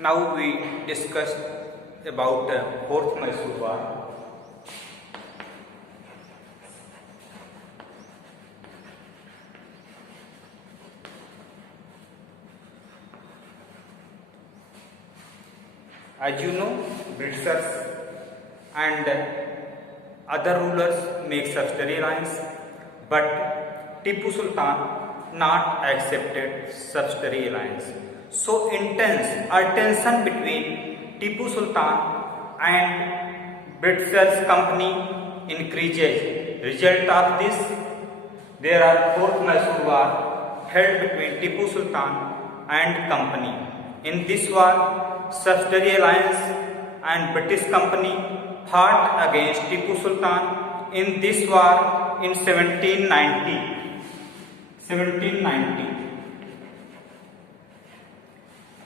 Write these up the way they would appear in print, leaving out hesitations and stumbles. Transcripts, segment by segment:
Now we discuss about fourth Mysore War. As you know, Britishers and other rulers make subsidiary alliance, but Tipu Sultan not accepted subsidiary alliance. So intense tension between Tipu Sultan and Britishers company increases. Result of this, there are fourth Mysore War held between Tipu Sultan and company. In this war, subsidiary alliance and British company fought against Tipu Sultan in this war in 1790.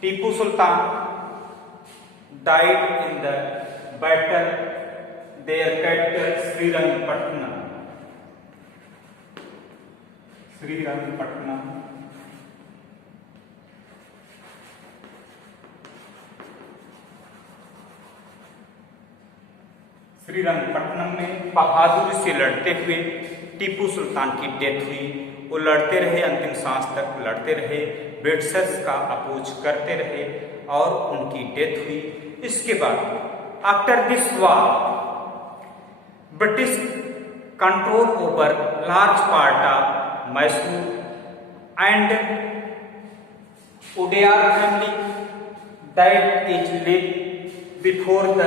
Tipu Sultan died in the battle, their capital Srirangapatnam. Srirangapatna में बहादुरी से लड़ते हुए टीपू सुल्तान की death हुई। वो लड़ते रहे, अंतिम सांस तक लड़ते रहे, ब्रिटिशर्स का अपोज करते रहे और उनकी डेथ हुई। इसके बाद after this war British control over large part of Mysore and Wodeyar family that is live before the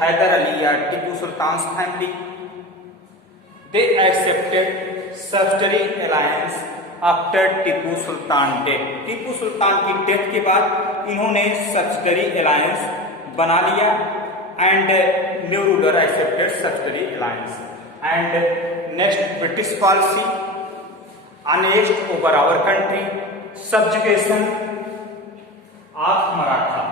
Hyder Ali or Tipu Sultan's family. They accepted subsidiary alliance after Tipu Sultan death. Tipu Sultan की death के बाद इन्होंने subsidiary alliance बना लिया and new ruler accepted subsidiary alliance. And next British policy annexed over our country, subjugation of Maratha.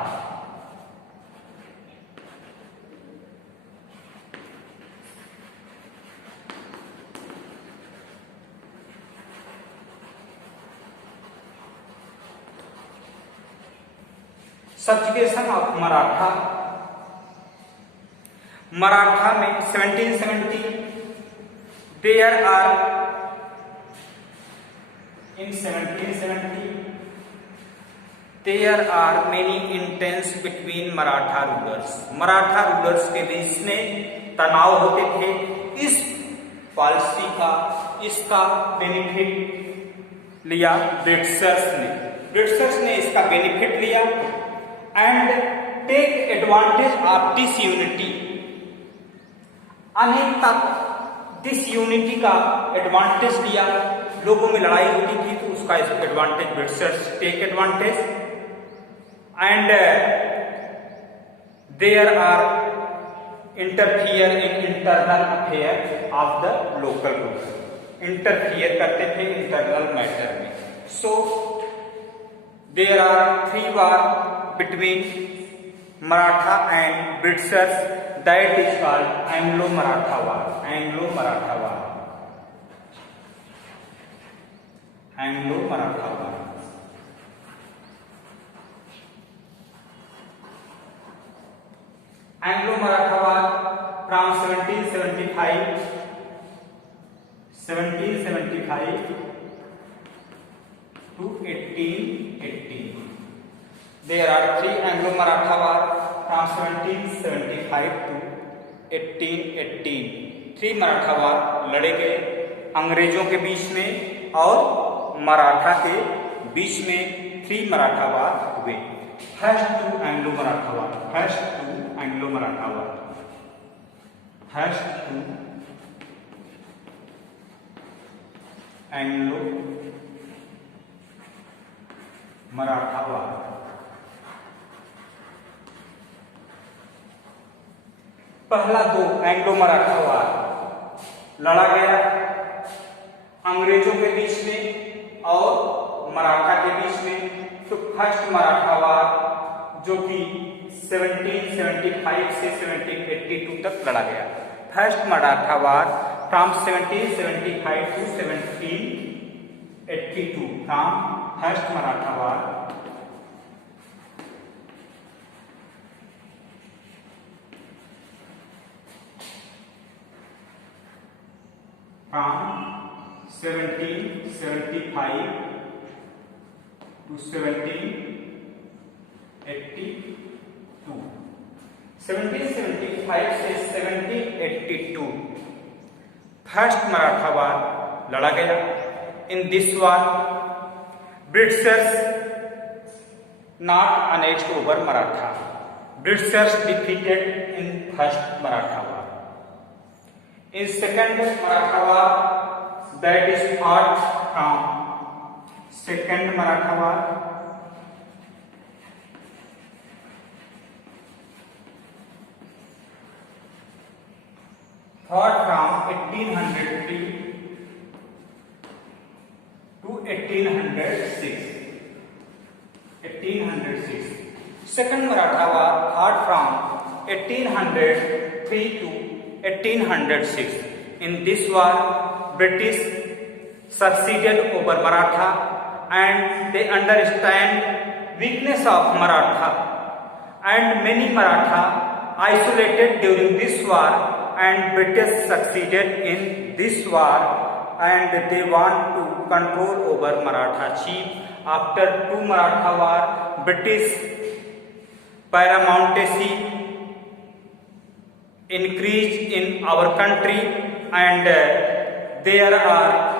Subjugation of Maratha. Maratha में 1770 there are in 1770 there are many intense between Maratha rulers. Maratha rulers के बीच में तनाव होते थे। इस policy का इसका benefit लिया ब्रिटिशर्स ने इसका बेनिफिट लिया and take advantage of disunity. अनेकता डिसयूनिटी का एडवांटेज लिया। लोगों में लड़ाई होती थी तो उसका advantage Britishers take advantage and there are interfere in internal affair of the local group. Interfere करते थे इंटरनल मैटर में। So there are 3 war between Maratha and Britishers that is called Anglo-Maratha War. Anglo-Maratha War. Anglo-Maratha War from 1775 to 1818. There are 3 Anglo-Maratha War from 1775 to 1818. 3 Maratha वार लड़े गए अंग्रेजों के बीच में और मराठा के बीच में। 3 मराठा वार हुए। First 2 Anglo-Maratha War. Anglo-Maratha War. पहला 2 एंग्लो-मराठा वार लड़ा गया अंग्रेजों के बीच में और मराठा के बीच में। तो फर्स्ट मराठा वार जो कि 1775 से 1782 तक लड़ा गया। First Maratha war from 1775 to 1782 from first Maratha war from 1775 to 1782. 1775 से 1782 फर्स्ट मराठा वार लड़ा गया. In this war Britishers not annexed over Maratha. Britishers defeated in first Maratha war. In second Maratha war, that is fought from second Maratha war. Fought from 1803 to 1806. 1806. Second Maratha War fought from 1803 to 1806. In this war, British succeeded over Maratha and they understand weakness of Maratha, and many Maratha isolated during this war, and British succeeded in this war and they want to control over Maratha chief. After two Maratha war, British paramountcy increased in our country, and there are